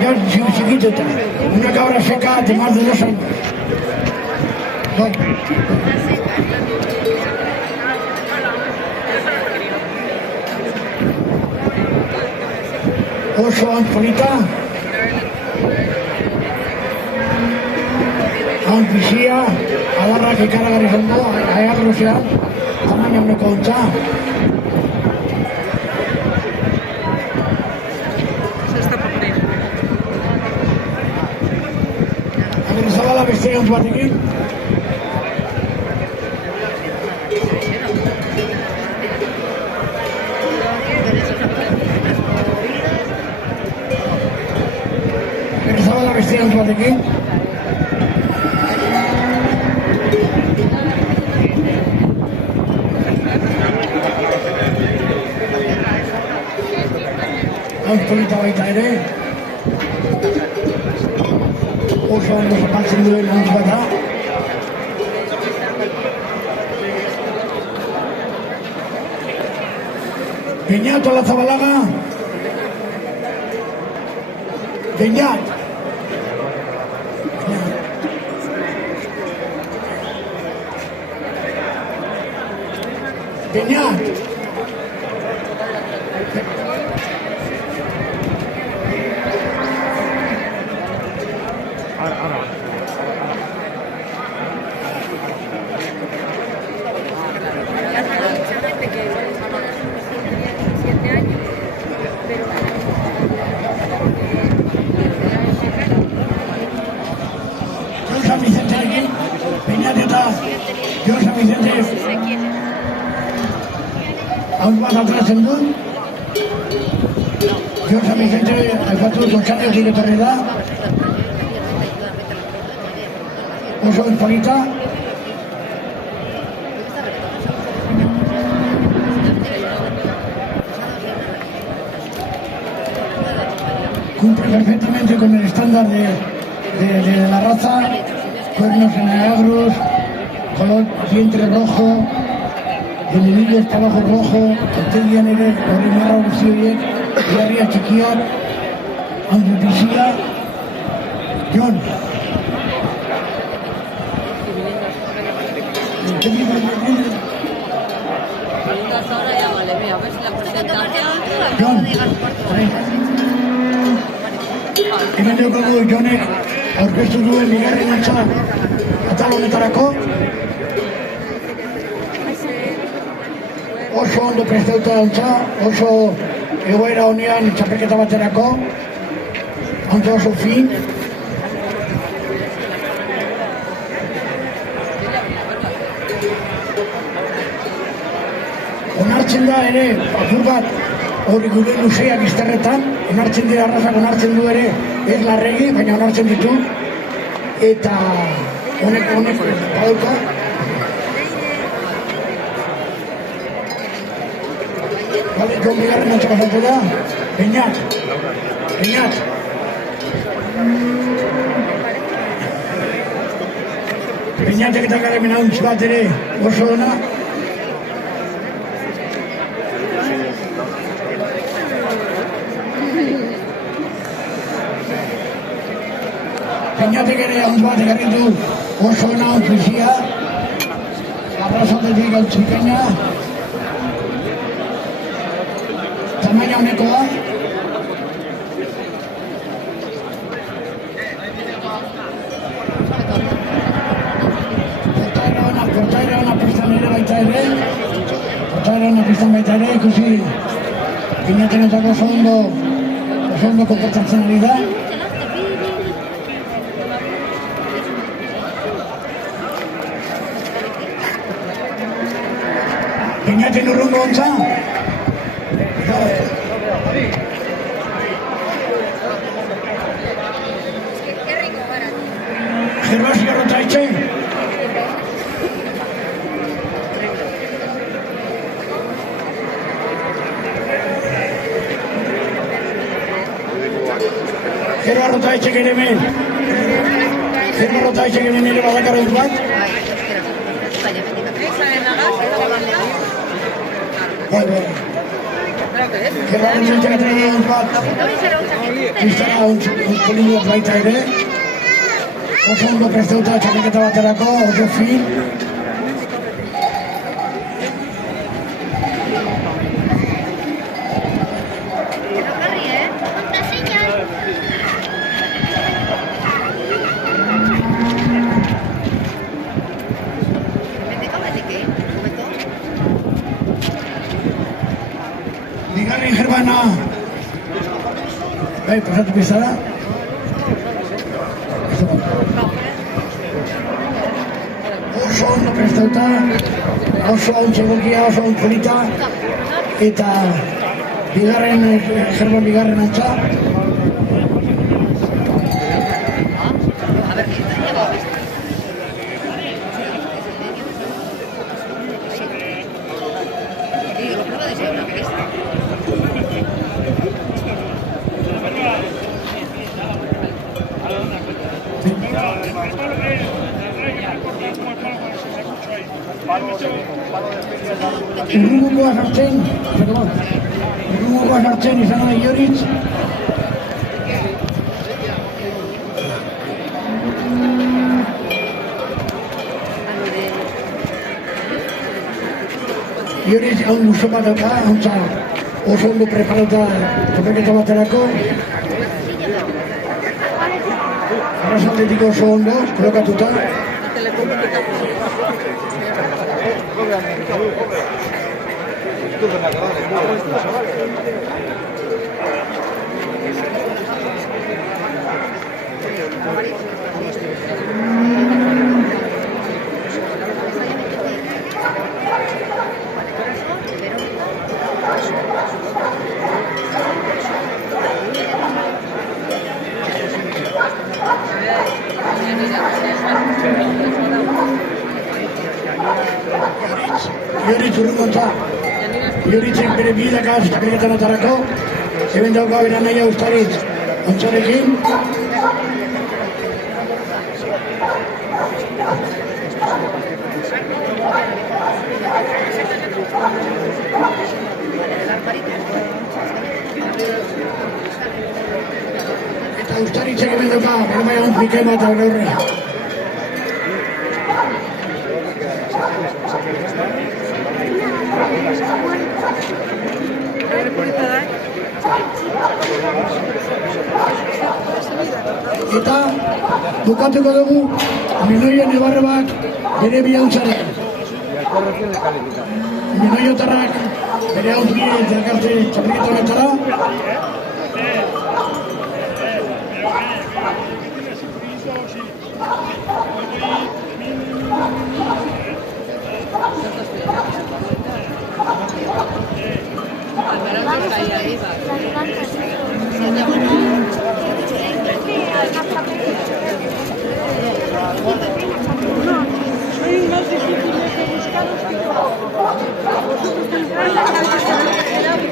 Ya chiquitita, una cabra seca de más de 2 años. Oso Antonita, Anpisia, adarrak ikaragarri zondo, aiagruzean, tamaina honeko ontza. Agrizabala beste ontz batekin. Agrizabala beste ontz batekin. Antonita baita ere, oso ondo zapaltzen duen ontz bat da. Beñat Olazabalaga, Beñat. Beñat. San Vicente aquí, Peñateta, yo San Vicente, aún más atrás en dut, yo San Vicente, aipatu totxaneak iretorri da, oso polita, cumple perfectamente con el estándar de la raza, cuernos en aeagros, color vientre rojo, genilillo para abajo rojo, arteria nere, orimarra guztioiek, diarria txikiak, andropisia, Jon. Jon, hemen daukagu Jonek aurkeztu duen bigarren antza atal honetarako. Oso ondo prestatuta antza, oso egoera honean txapelketa baterako, antza oso fin. Onartzen da ere, apur bat, hori gure luzeak izterretan, onartzen dira arrazak onartzen du ere, ez larregi, baina onartzen ditu, eta honek badauka. Bale, Jon bigarren antza pasatu da, Beñat. Beñatek eta garamen hauntz bat ere oso ona. Beñatek ere hauntz bat ekarri du oso ona ontzizia, arrasatetik hautzikena, tamaina honekoa. Portaera ona pistan ere baita ere, ikusi Beñatenetako oso ondo konportatzen ari da. Beñaten urrungo ontza. Gervasio Rotaitxe. Gerva Rotaitxe ere hemen. Gerva Rotaitxe hemen ere badakarra dut bat. Bai. Gerraren zentzak atrekin bat, Kristara untzuliak baita ere. Oso ondo prestauta txapelketa baterako, oso fin. Bigarren Gerbana bai, pasatu bizara. Oso ondo prestauta, oso ontsegokia, oso ontpolita, eta bigarren Gerban bigarren antza. Urrungokoa sartzen izan da Ioritz. Ioritz hau muso bat dauka, hauntza oso ondo preparauta topeketa baterako. Arrasaldetik oso ondo, kolokatuta. Ioritz urrungontza. Ioritzek bere bidaka txapelketan atarako. Hemen dauka bera nahi Ustaritz ontzarekin. Eta Ustaritzek hemen dauka bere maia pike bat aurre. Eta bukatuko dugu Menoien Ebarrebak bere bi hauntzaren. Menoiotarrak bere hauntzbide elkarte txapelketa honetara. Almeron está ahí arriba.